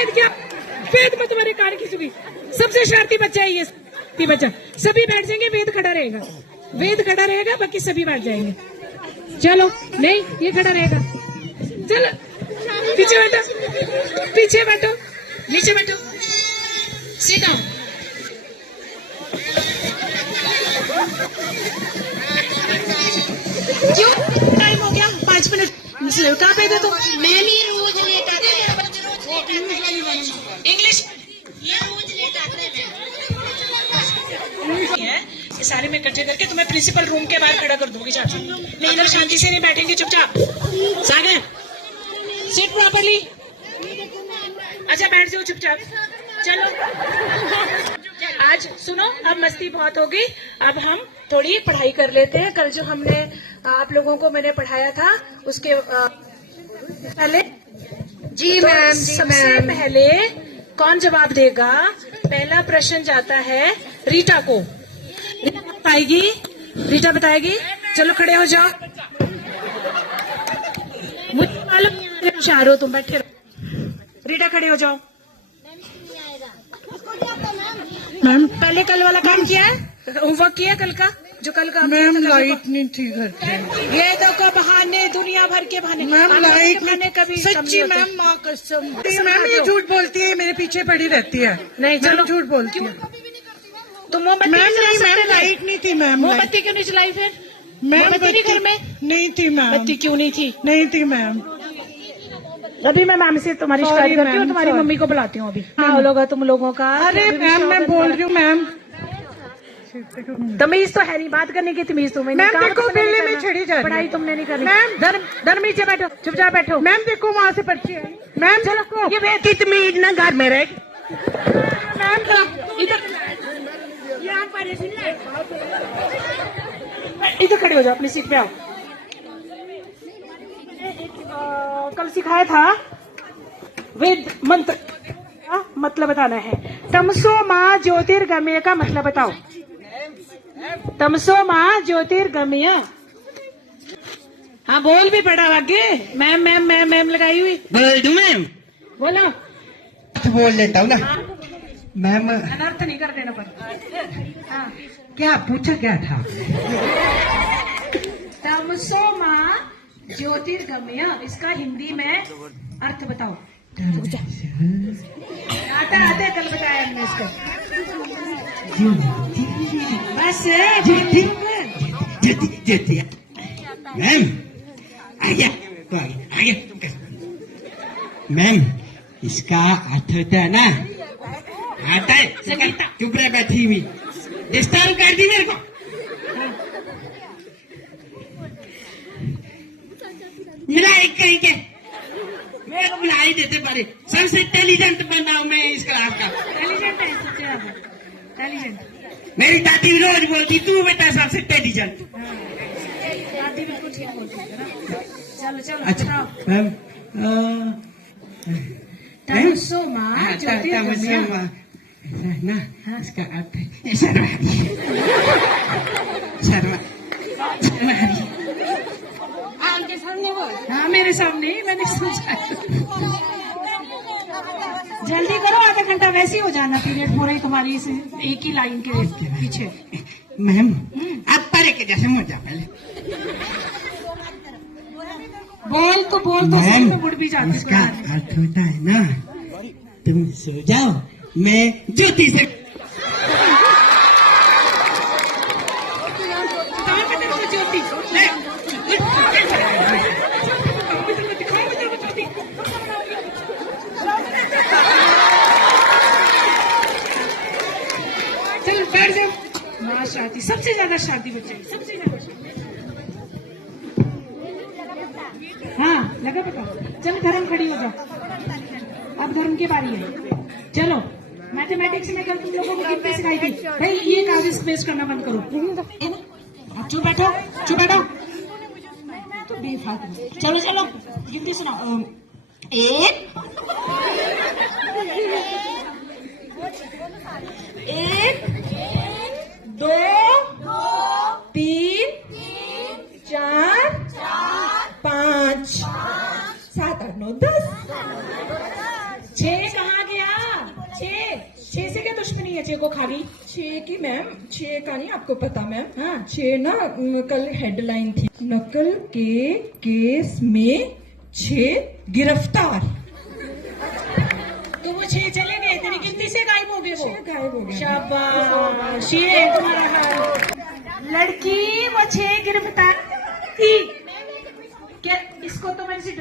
वेद क्या, वेद में तुम्हारे कार की सुबह सबसे शरारती बच्चा है ये बच्चा। सभी बैठ जाएंगे, वेद खड़ा रहेगा, वेद खड़ा रहेगा, बाकी सभी बैठ जाएंगे। चलो नहीं, ये खड़ा रहेगा। चलो पीछे बैठो, पीछे बैठो, नीचे बैठो, सीट डाउन। क्यों टाइम हो गया? 5 मिनट। कहाँ पे थे तुम? मैं भी रोज लेट आते हैं। इंग्लिश ये रोज लेट आते हैं। ये सारे में इकट्ठे करके तुम्हें प्रिंसिपल रूम के बाहर खड़ा कर दूंगी। चाचा नहीं, इधर शांति से नहीं बैठेंगे, चुपचाप। सागर सिट प्रॉपर्ली। अच्छा बैठ जाओ चुपचाप। चलो आज सुनो, अब मस्ती बहुत होगी, अब हम थोड़ी पढ़ाई कर लेते हैं। कल जो हमने आप लोगों को मैंने पढ़ाया था उसके पहले जी मैम, सबसे पहले कौन जवाब देगा? पहला प्रश्न जाता है रीटा को। रीटा बताएगी, रीटा बताएगी। चलो खड़े हो जाओ, मुझे मालूम होशियार हो तुम, बैठे रहो। रीटा खड़े हो जाओ। मैम पहले कल वाला काम किया है, होमवर्क किया कल का, जो कल का? मैम लाइट नहीं थी घर पे। ये तो बहाने, दुनिया भर के बहाने। मैम लाइट मैंने कभी सच्ची मैम, माँ कसम। मैम ये झूठ बोलती है, मेरे पीछे पड़ी रहती है। नहीं चलो झूठ बोलती है। तो मोमबत्ती मैम जला नहीं, सकते मैम थे। लाइट नहीं थी मैम। मोमबत्ती क्यों नहीं जलाई फिर? मैम मोमबत्ती नहीं घर में? नहीं थी मैम। बत्ती क्यों नहीं थी? नहीं थी मैम। अभी मैं मैम से तुम्हारी Sorry, शिकायत करती हूँ, मैम, तुम्हारी sorry। मम्मी को बुलाती हूँ अभी। हाँ लोग तुम लोगों का। अरे मैम मैं बोल रही हूँ मैम। तमीज तो है नहीं, बात करने की तमीज तुम्हें नहीं। मैम काम देखो तुमने नहीं बिल्ली में करना। छड़ी जा रही है। पढ़ाई तुमने नहीं करनी। मैम धर्म नीचे बैठो, चुपचाप बैठो। मैम देखो वहाँ से पर्ची आई। मैम चलो ये वेद की तमीज ना घर में रहे। इधर इधर खड़े हो जाओ, अपनी सीट पे आओ। कल सिखाया था वेद मंत्र का मतलब बताना है। तमसो माँ ज्योतिर्गमय का मतलब बताओ। तमसो माँ ज्योतिर्गमय। हाँ बोल भी पड़ा आगे। मैम मैम मैम मैम लगाई हुई। बोल दूं मैम? बोलो। बोल लेता हूँ ना मैम। अनर्थ नहीं कर देना पर। हाँ क्या पूछा क्या था? तमसो माँ ज्योतिर्गमय, इसका हिंदी में अर्थ बताओ। आता आता कल बताया हमने इसको। बस ज्योति मैम आगे आगे मैम, इसका अर्थ होता है ना, आता है संगीता चुप रह बैठी हुई, डिस्टर्ब कर दी मेरे को। मिलाई कहीं के मेरे को मिलाई देते पारे। सबसे इंटेलिजेंट बंदा हूं मैं इस क्लास का। इंटेलिजेंट है, सबसे ज्यादा इंटेलिजेंट। मेरी दादी रोज बोलती तू बेटा सबसे इंटेलिजेंट। दादी बिल्कुल ठीक बोलती है ना। चलो चलो अच्छा बताओ। मैम तमसो माँ ज्योतिर्गमय। ना इसका अर्थ है शर्मा शर्मा शर्मा। हाँ मेरे सामने ही मैंने सोचा। जल्दी करो, आधा घंटा वैसे ही हो जाना पीरियड पूरा ही तुम्हारी इस एक ही लाइन के पीछे। मैम आप परे के जैसे मुझे पहले बोल तो सही में बुढ़ भी जाती इसका अर्थ होता है ना, तुम सो जाओ, मैं ज्योति से ज्योति चल बैठ जाओ। माँ शादी सबसे ज्यादा शादी बच्चे, सबसे ज्यादा शादी। हाँ लगा पता। चलो धर्म खड़ी हो जाओ, अब धर्म की बारी है। चलो मैथमेटिक्स में कल तुम लोगों को कितने सिखाई थी भाई? ये कागज पेश करना बंद करो। अब चुप बैठो, चुप बैठो। तो बेफालतू। चलो चलो गिनती सुनाओ। 1 2 3 4 5 7 8 9 10 6 छह कहाँ गया? छह से क्या दुश्मनी है? छह को खा गई? छह की मैम, छह का नहीं आपको पता मैम। हाँ। छह ना कल हेडलाइन थी, नकल के केस में 6 गिरफ्तार। तो वो छह चले गए, तेरी गिनती से गायब हो गए वो। 6 गायब हो गए। शाबाश, ये है तुम्हारा हाल। लड़की वो 6 गिरफ्तार थी क्या? इसको तो मैं इसी से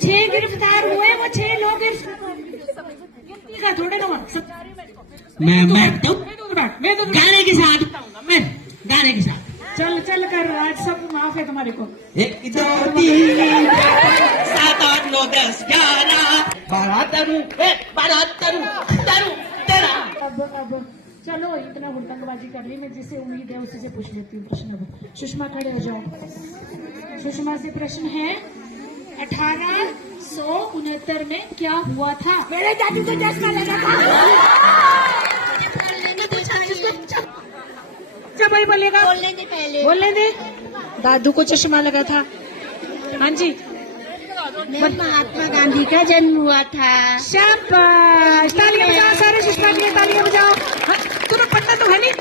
6 गिरफ्तार हुए, वो 6 लोग थोड़े ना। मैं तो मैं तो गाने के साथ बताऊंगा, मैं गाने के साथ। चल चल कर, आज सब माफ है तुम्हारे को। 1 2 3 7 8 9 10 11 12 13। अब चलो, इतना हुड़दंगबाजी कर ली, मैं जिसे उम्मीद है उसी से पूछ लेती हूँ प्रश्न। अब सुषमा खड़े हो जाओ। सुषमा से प्रश्न है, 1869 में क्या हुआ था? मेरे दादी को चश्मा लगा था। जब वही बोलेगा, बोलने के पहले बोलने दे। दादू को चश्मा लगा था। हाँ जी, महात्मा गांधी का जन्म हुआ था। शाबाश, तालियां बजाओ सारे सुषमा के लिए, तालियां बजाओ। हाँ, तुम्हें पढ़ना तो है नहीं,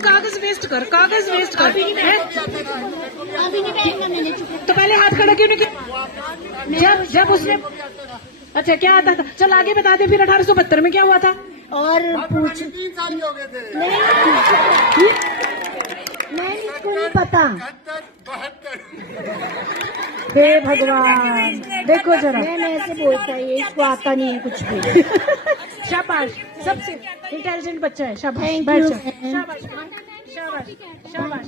कागज वेस्ट कर, कागज वेस्ट कर। अभी नहीं कहेंगे मैंने। तो पहले हाथ खड़ा क्यों नहीं किया? जब उसने, अच्छा क्या आता था? चल आगे बता दे फिर। 1872 में क्या हुआ था? और पूछ, 3 साल ही हो गए थे। नहीं इसको नहीं पता। 72 हे भगवान, देखो जरा। मैम ऐसे बोलता है, इसको आता नहीं है कुछ भी। शाबाश, सबसे इंटेलिजेंट बच्चा है। शाबाश, Thank बैठ you, जा। ma'am. शाबाश शाबाश शाबाश।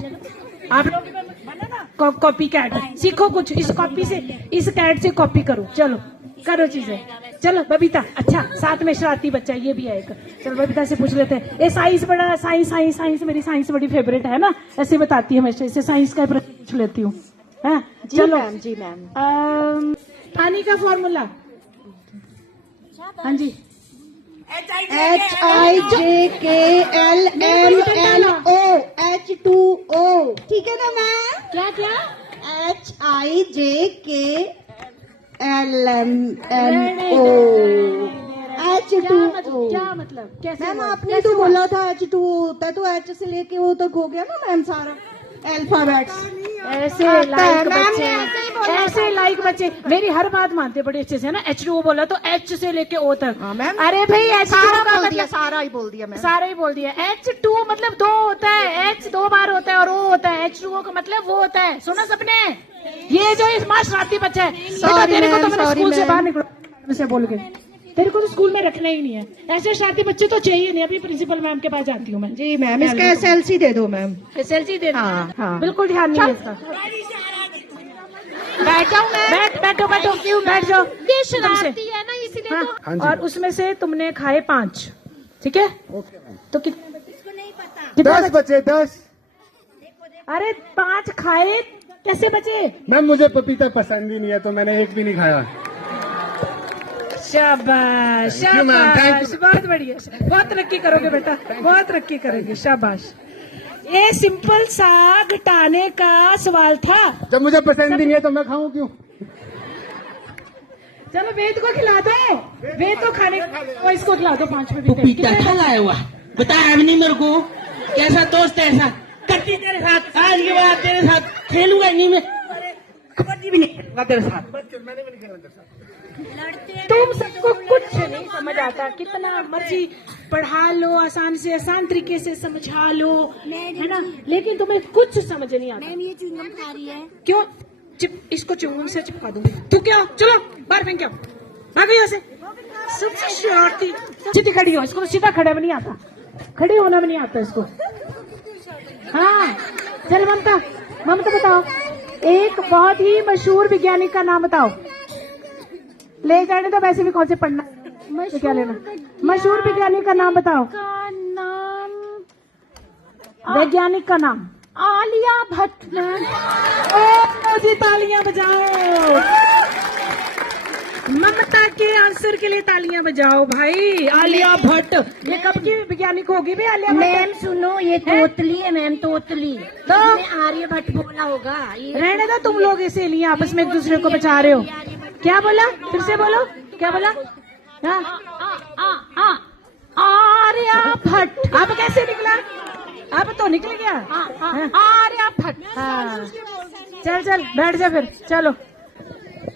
आप लोग बना ना कॉपी कैट, सीखो कुछ इस कॉपी से, इस कैट से कॉपी करो। चलो करो चीजें। चलो बबीता, अच्छा साथ में शरारती बच्चा ये भी है एक। चलो बबीता से पूछ लेते हैं। ये साइंस बड़ा, साइंस मेरी साइंस बड़ी फेवरेट है ना, ऐसे बताती है हमेशा। इसे साइंस का प्रश्न पूछ लेती हूँ। चलो जी मैम। पानी का फॉर्मूला। हाँ जी, HIJKLMNO H2O, ठीक है ना मैम? क्या क्या? HIJKLMNO H2O। क्या मतलब? कैसे? मैम आपने तो बोला था H2O होता है, तो H से लेके वो तक हो गया ना मैम सारा अल्फाबेट्स। ऐसे लाइक बच्चे, ऐसे लाइक बच्चे मेरी हर बात मानते बड़े अच्छे से ना। H2O बोला तो H से लेके O तक। मैम। अरे भाई H2O का मतलब सारा ही बोल दिया मैम। सारा ही बोल दिया। H2 मतलब 2 होता है, H 2 बार होता है और O होता है। H2O का मतलब वो होता है। सुना सबने? ये जो इस माँ शरारती बच्चा है, बेटा तेरे को तो मैंने स्कूल से बाहर निकलो से बोल के, तेरे को तो स्कूल में रखना ही नहीं है। ऐसे शरारती बच्चे तो चाहिए नहीं। अभी प्रिंसिपल मैम के पास जाती हूँ मैं। जी मैम, इसका SLC दे दो मैम। SLC दे दो। हाँ। बिल्कुल ध्यान नहीं है इसका। बैठो बैठ जाओ। ये शरारती है ना, इसीलिए। हाँ जी। और उसमें से तुमने खाए 5, ठीक है? तो कितने? 10 बचे 10। अरे 5 खाए, कैसे बचे? मैम मुझे पपीता पसंद ही नहीं है, तो मैंने एक भी नहीं खाया। शाबाश Thank you, ma'am. Thank शाबाश, बहुत बढ़िया। बहुत तरक्की करोगे बेटा, बहुत तरक्की करोगे। शाबाश। ये सिंपल सा घटाने का सवाल था। जब मुझे पसंद ही नहीं है तो मैं खाऊं क्यों? चलो वेद को खिला दो, वेद को खाने को, इसको खिला दो 5 में भी। पपीता खा लाया हुआ, बताया भी नहीं मेरे को। कैसा दोस्त है ऐसा? करती तेरे साथ, आज के बाद तेरे साथ खेलूंगा नहीं मैं, कबड्डी भी नहीं खेलूंगा तेरे साथ। तुम सबको कुछ नहीं समझ आता, कितना मर्जी पढ़ा लो, आसान से आसान तरीके से समझा लो, है ना, लेकिन तुम्हें कुछ समझ नहीं आता। मैम ये च्युइंगम खा रही है। क्यों? इसको च्युइंगम से चिपका दूंगी। तू क्या? चलो बाहर फेंक, क्या आ गई ऐसे? सबसे शरारती। सीधी खड़ी हो, इसको तो सीधा खड़ा भी नहीं आता, खड़ी होना भी नहीं आता इसको। हाँ चल ममता, ममता बताओ, एक बहुत ही मशहूर वैज्ञानिक का नाम बताओ। ले जाने तो वैसे भी कौन से पढ़ना, तो क्या लेना। मशहूर वैज्ञानिक का नाम बताओ। वैज्ञानिक का नाम आलिया भट्ट। जी तालियां बजाओ। ममता के आंसर आंसर के लिए तालियां बजाओ भाई। आलिया भट्ट, ये कब की वैज्ञानिक होगी भी आलिया भट्ट? मैम सुनो, ये तोतली है मैम, तोतली। तो आर्यभट्ट बोला होगा ये। रहने दो, तुम लोग इसीलिए आपस में एक दूसरे को बचा रहे हो। क्या बोला, फिर से बोलो, क्या बोला? आर्यभट्ट। अब कैसे निकला? अब तो निकल गया आर्यभट्ट। हाँ, चल चल बैठ जा फिर, चलो।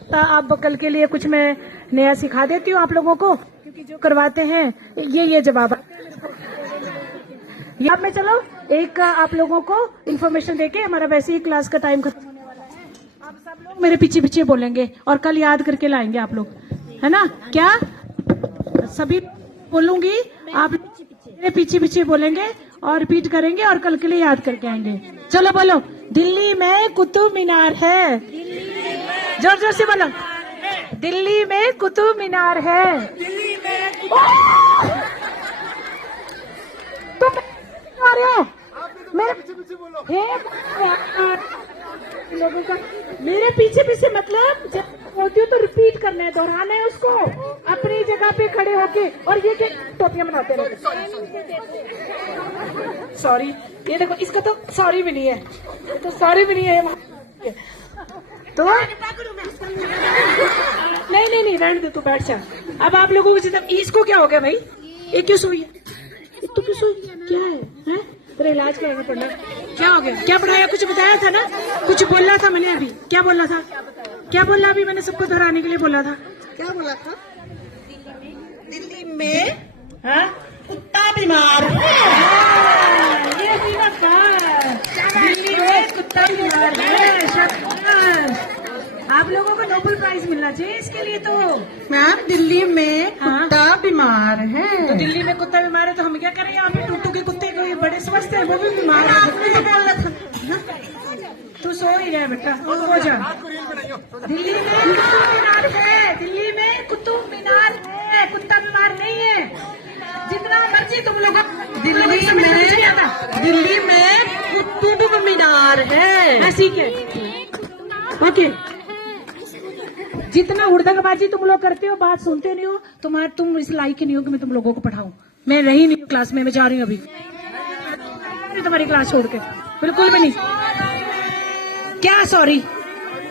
तो अब कल के लिए कुछ मैं नया सिखा देती हूँ आप लोगों को, क्योंकि जो करवाते हैं ये जवाब। अब मैं चलो एक आप लोगों को इन्फॉर्मेशन देके हमारा वैसे ही क्लास का टाइम खत्म होने वाला है। अब सब लोग मेरे पीछे पीछे बोलेंगे और कल याद करके लाएंगे आप लोग, है ना? क्या सभी बोलूंगी, आप मेरे पीछे पीछे बोलेंगे और रिपीट करेंगे और कल के लिए याद करके आएंगे। चलो बोलो, दिल्ली में कुतुब मीनार है। जोर जोर से बोलो, दिल्ली में कुतुब मीनार है। तुम आ रहे हो मेरे लोगों का मेरे पीछे पीछे, मतलब जब बोलती हूँ तो रिपीट करना है, दोहराना है उसको अपनी जगह पे खड़े होके। और ये क्या टोपियां बनाते रहते? सॉरी, ये देखो, इसका तो सॉरी भी नहीं है, तो सॉरी भी नहीं है। तो नहीं नहीं नहीं, रहने दे, तू बैठ जा। अब आप लोगों को जितना, इसको क्या हो गया भाई? ये क्यों सोई है? तू क्यों सोई? क्या है, हैं? तेरा इलाज कराना पड़ना। क्या हो गया? क्या पढ़ाया? कुछ बताया था ना, कुछ बोला था मैंने अभी। क्या बोला था? क्या बोला अभी? मैंने सबको दोहराने के लिए बोला था। क्या बोला था? दिल्ली में हाँ, कुत्ता बीमार है। ये भी ना बात। दिल्ली में कुत्ता बीमार है। शाबाश। आप लोगों को नोबेल प्राइज मिलना चाहिए इसके लिए। तो मैम दिल्ली में कुत्ता बीमार है। तो दिल्ली में कुत्ता बीमार है तो हम क्या करें? यहाँ पे टूटू के कुत्ते को ये बड़े समझते हैं, वो भी बीमार है। आपने तो बोला था। तू सो ही गया बेटा, हो जा। दिल्ली में कुतुब मीनार है, दिल्ली में कुतुब मीनार है, कुत्ता बीमार नहीं है। जितना मर्जी तुम लोग दिल्ली में कुतुब मीनार है। ऐसी क्या? ओके, जितना हुड़दंगबाजी तुम लोग करते हो, बात सुनते नहीं हो, तुम इस लायक नहीं हो कि मैं तुम लोगों को पढ़ाऊं। मैं रही नहीं क्लास में, मैं जा रही हूँ अभी तुम्हारी क्लास छोड़ के, बिल्कुल भी नहीं। क्या सॉरी?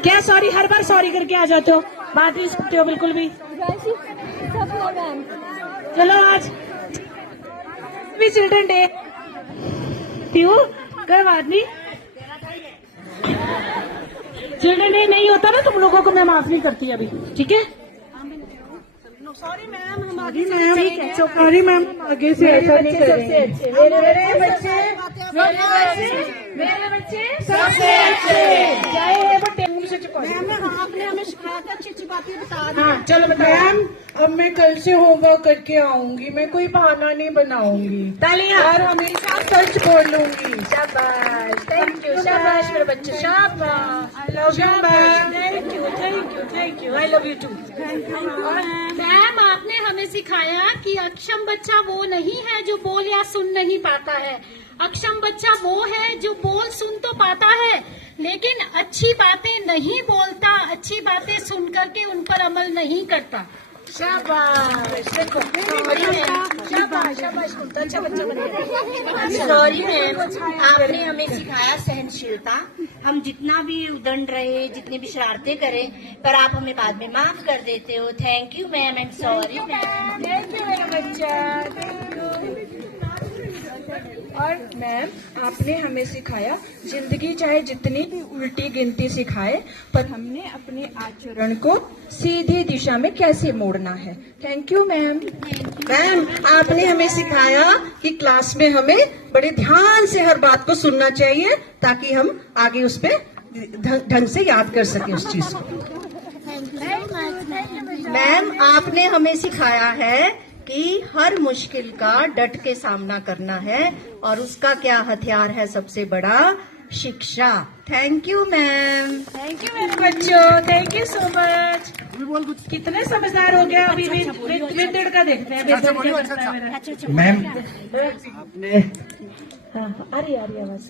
क्या सॉरी? हर बार सॉरी करके आ जाते हो, बात नहीं सुनते हो बिल्कुल भी। चलो आज भी चिल्ड्रन डे क्यों? कोई बात नहीं, चिल्ड्रन डे नहीं होता ना तुम लोगों को मैं माफ नहीं करती अभी, ठीक है? सॉरी मैम, हम सॉरी मैम, आगे से ऐसा नहीं करेंगे। मेरे बच्चे सबसे अच्छे, चाहे वो टेंगू से चुका। आपने हमें सिखाया था, अच्छी अच्छी बातें बता दी। हाँ चलो बताओ। मैम अब मैं कल से होमवर्क करके आऊंगी, मैं कोई बहाना नहीं बनाऊंगी तालियां। और हमेशा सच बोलूंगी। शाबाश, थैंक यू, शाबाश मेरे बच्चे, शाबाश। I love you, thank you thank you thank you, I love you too. Ma'am आपने हमें सिखाया कि अक्षम बच्चा वो नहीं है जो बोल या सुन नहीं पाता है। अक्षम बच्चा वो है जो बोल सुन तो पाता है लेकिन अच्छी बातें नहीं बोलता, अच्छी बातें सुन करके उन पर अमल नहीं करता। शाबाश, देखो शाबाश शाबाश, अच्छा बच्चा बना। सॉरी मैम, आपने हमें सिखाया सहनशीलता। हम जितना भी उदंड रहे, जितनी भी शरारतें करें, पर आप हमें बाद में माफ कर देते हो। Thank you ma'am, and sorry ma'am. Thank you मेरा बच्चा, थैंक यू। और मैम आपने हमें सिखाया जिंदगी चाहे जितनी भी उल्टी गिनती सिखाए, पर हमने अपने आचरण को सीधी दिशा में कैसे मोड़ना है। Thank you ma'am. मैम आपने हमें सिखाया कि क्लास में हमें बड़े ध्यान से हर बात को सुनना चाहिए ताकि हम आगे उस पर ढंग से याद कर सके उस चीज को। मैम आपने हमें सिखाया है कि हर मुश्किल का डट के सामना करना है और उसका क्या हथियार है सबसे बड़ा? शिक्षा। Thank you ma'am. Thank you मेरे बच्चों, थैंक यू सो मच। कितने समझदार हो गया अभी भी। बेदड़ का देखते हैं, बेदड़ क्या करता है मेरा। मैम आपने हाँ आ रही आवाज।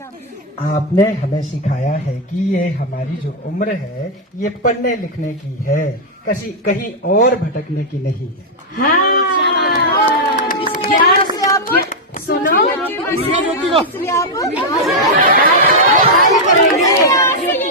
आपने हमें सिखाया है कि ये हमारी जो उम्र है ये पढ़ने लिखने की है, कहीं और भटकने की नहीं है। हाँ सुनो, ये रोटी को